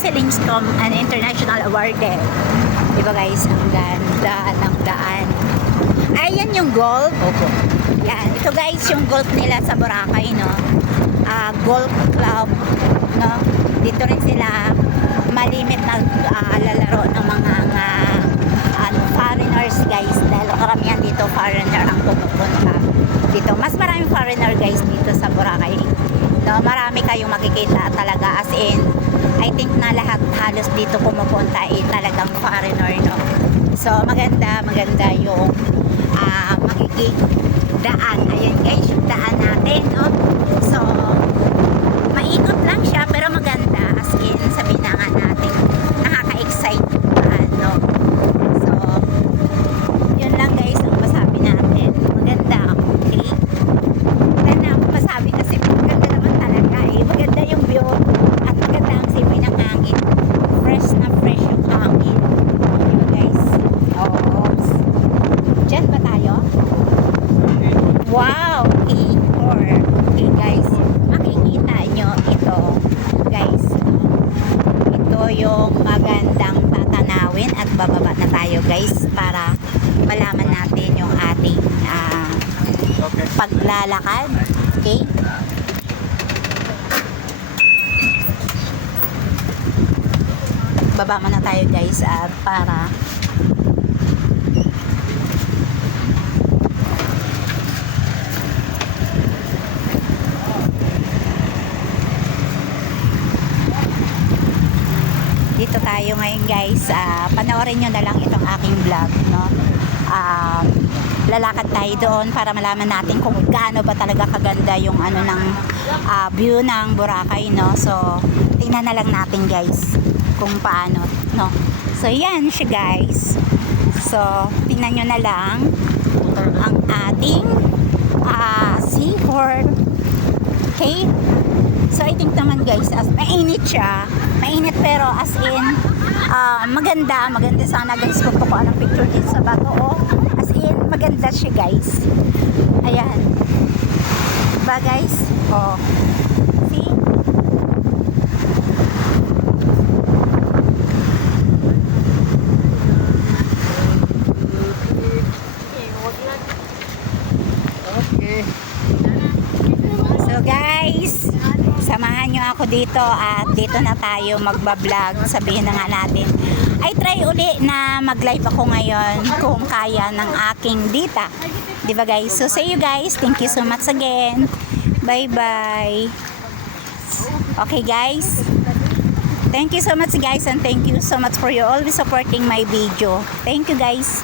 Michelin Storm an international award eh. Diba guys, ang ganda ng daan. Ayan yung golf. Opo. Yan, ito guys yung golf nila sa Boracay, no? Golf club, no? Dito rin sila malimit na lalaro ng mga foreigners guys, dahil karamihan dito foreigner ang pumupunta dito. Mas maraming foreigner guys dito sa Boracay, no? Marami kayong makikita talaga, as in I think na lahat halos dito pumupunta ay talagang foreigner, no? So maganda yung magiging daan. Ayan guys, yung daan natin, no? So maikot lang siya pero maganda, as in sabihin na nga natin nakaka-excite no? So yun lang guys ang masabi natin. Maganda, okay? Maganda ang masabi kasi maganda naman talaga eh. Maganda yung view at maganda ang simoy ng hangin. Fresh na fresh yung hangin. Yun guys. Oops. Diyan ba tayo? Wow! A4. Okay guys, makikita nyo ito guys. Ito yung magandang tatanawin at bababa na tayo guys para malaman natin yung ating paglalakad. Okay? Baba muna tayo guys at para dito tayo ngayon guys. Panoorin nyo na lang itong aking vlog, no? Lalakad tayo doon para malaman natin kung gaano ba talaga kaganda yung ano ng view ng Boracay, no? So tingnan na lang natin guys kung paano, no? So yan siya guys. So tingnan nyo na lang ang ating seaford. Okay? So I think naman guys, as mainit siya, mainit pero as in maganda sana guys. Kukuha ng picture din sa bato, oh. As in maganda siya guys. Ayan, diba guys? Oh, see? Okay. So guys, samahan nyo ako dito at dito na tayo magbablog. Sabihin na nga natin, I try uli na mag-live ako ngayon kung kaya ng aking data. Diba guys? So see you guys. Thank you so much again. Bye bye. Okay guys. Thank you so much guys, and thank you so much for you always supporting my video. Thank you guys.